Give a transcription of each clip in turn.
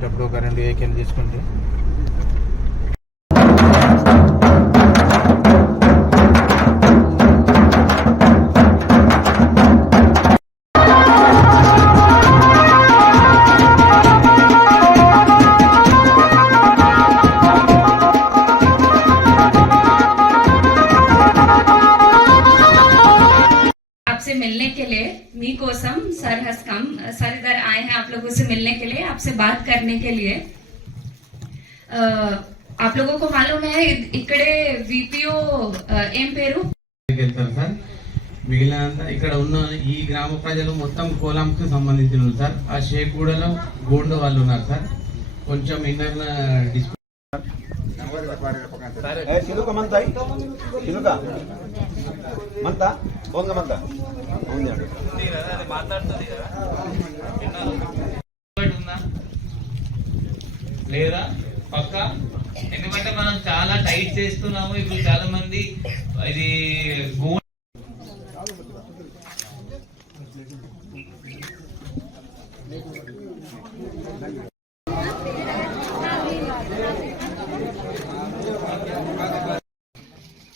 వచ్చేటప్పుడు ఒక 2 వెహికల్ తీసుకుంటే मिलने के लिए मी कोसम सर हस्कम सर इधर आए हैं आप लोगों से मिलने के लिए, आपसे बात करने के लिए। आप लोगों को मालूम है इकड़े वीपीओ एम पेरू సార్ మిగిలినంతా ఇక్కడ ఉన్న ఈ గ్రామ ప్రజలు మొత్తం కోలాంకు సంబంధించిన సార్. ఆ షేక్గూడలో గోండు వాళ్ళు ఉన్నారు సార్. కొంచెం ఇన్నర్ చిలుక మంత చిలుక మంత బొంగ మంత లేదా పక్క, ఎందుకంటే మనం చాలా టైట్ చేస్తున్నాము ఇప్పుడు. చాలా మంది ఇది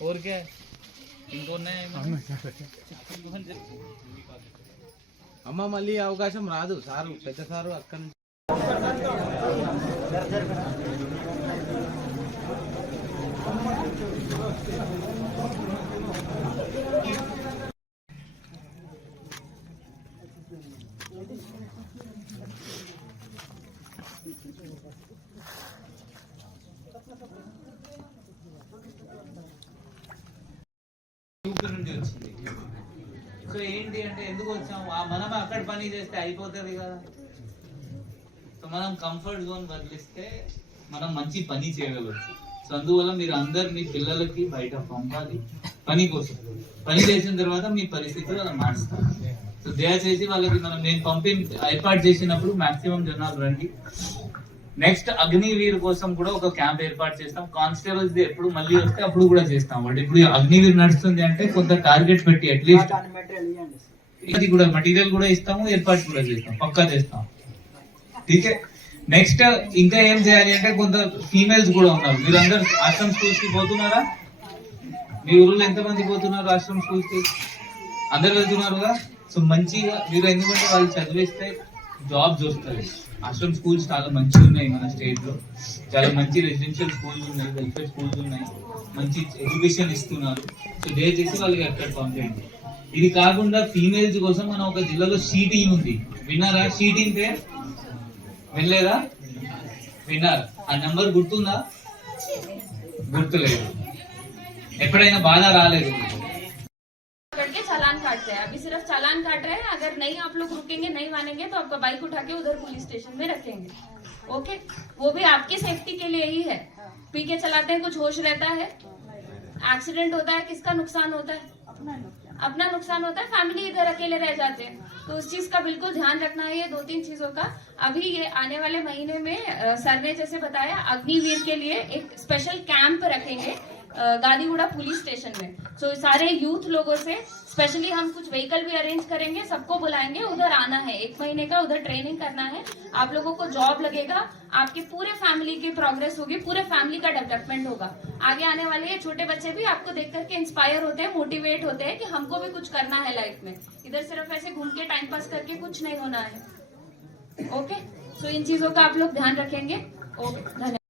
ఊరికే అమ్మ మళ్ళీ అవకాశం రాదు సారు, పెద్ద సారు అక్కడ నుండి వచ్చింది. సో ఏంటి అంటే ఎందుకు వచ్చాము, మనం అక్కడ పని చేస్తే అయిపోతుంది కదా. సో మనం కంఫర్ట్ జోన్ వదిలిస్తే మనం మంచి పని చేయగలచ్చు. సో అందువల్ల మీరు అందరు మీ పిల్లలకి బయట పంపాలి పని కోసం. పని చేసిన తర్వాత మీ పరిస్థితులు అలా మార్చుతారు. సో దయచేసి వాళ్ళకి నేను ఏర్పాటు చేసినప్పుడు మాక్సిమం జనాలు రండి. నెక్స్ట్ అగ్నివీర్ కోసం కూడా ఒక క్యాంప్ ఏర్పాటు చేస్తాం. కానిస్టేబుల్స్ ఎప్పుడు మళ్ళీ వస్తే అప్పుడు కూడా చేస్తాం. బట్ ఇప్పుడు అగ్నివీర్ నడుస్తుంది అంటే కొంత టార్గెట్ పెట్టి అట్లీస్ట్ ఇది కూడా మెటీరియల్ కూడా ఇస్తాము, ఏర్పాటు కూడా చేస్తాం, పక్కా చేస్తాం. ఠీకే. నెక్స్ట్ ఇంకా ఏం చేయాలి అంటే కొంత ఫీమేల్స్ కూడా ఉన్నారు. మీరు అందరు ఆశ్రమ్ స్కూల్స్ కి పోతున్నారా? మీ ఊర్లో ఎంతమంది పోతున్నారు ఆశ్రమ్ స్కూల్స్ కి? అందరు వెళ్తున్నారు కదా. సో మంచిగా మీరు, ఎందుకంటే వాళ్ళు చదివిస్తే జాబ్స్ వస్తాయి. ఆశ్రమ్ స్కూల్స్ చాలా మంచిగా ఉన్నాయి మన స్టేట్ లో. చాలా మంచి రెసిడెన్షియల్ స్కూల్స్ ఉన్నాయి, వెల్ఫేర్ స్కూల్స్ ఉన్నాయి, మంచి ఎడ్యుకేషన్ ఇస్తున్నారు. సో దయచేసి వాళ్ళకి అక్కడ పంపండి. ఇది కాకుండా ఫీమేల్స్ కోసం మనం ఒక జిల్లాలో షీటింగ్ ఉంది, విన్నారా? షీటింగ్ పేరు వినలేదా? విన్నారు? ఆ నెంబర్ గుర్తుందా? గుర్తులేదు. ఎప్పుడైనా బాధ రాలేదు? करके चालान काटते हैं। अभी सिर्फ चालान काट रहे हैं। अगर नहीं आप लोग रुकेंगे, नहीं मानेंगे तो आपका बाइक उठा के उधर पुलिस स्टेशन में रखेंगे। ओके, वो भी आपकी सेफ्टी के लिए ही है। पी के चलाते हैं, कुछ होश रहता है, एक्सीडेंट होता है, किसका नुकसान होता है? अपना नुकसान होता है। फैमिली इधर अकेले रह जाते हैं, तो उस चीज का बिल्कुल ध्यान रखना है। ये 2-3 चीजों का अभी ये आने वाले महीने में सर ने जैसे बताया अग्निवीर के लिए एक स्पेशल कैंप रखेंगे गादीगुड़ा पुलिस स्टेशन में। सो सारे यूथ लोगों से स्पेशली हम कुछ व्हीकल भी अरेंज करेंगे, सबको बुलाएंगे, उधर आना है। 1 महीने का उधर ट्रेनिंग करना है। आप लोगों को जॉब लगेगा, आपके पूरे फैमिली की प्रोग्रेस होगी, पूरे फैमिली का डेवलपमेंट होगा। आगे आने वाले ये छोटे बच्चे भी आपको देख करके इंस्पायर होते हैं, मोटिवेट होते हैं कि हमको भी कुछ करना है लाइफ में। इधर सिर्फ ऐसे घूम के टाइम पास करके कुछ नहीं होना है। ओके, सो इन चीजों का आप लोग ध्यान रखेंगे। ओके, धन्यवाद।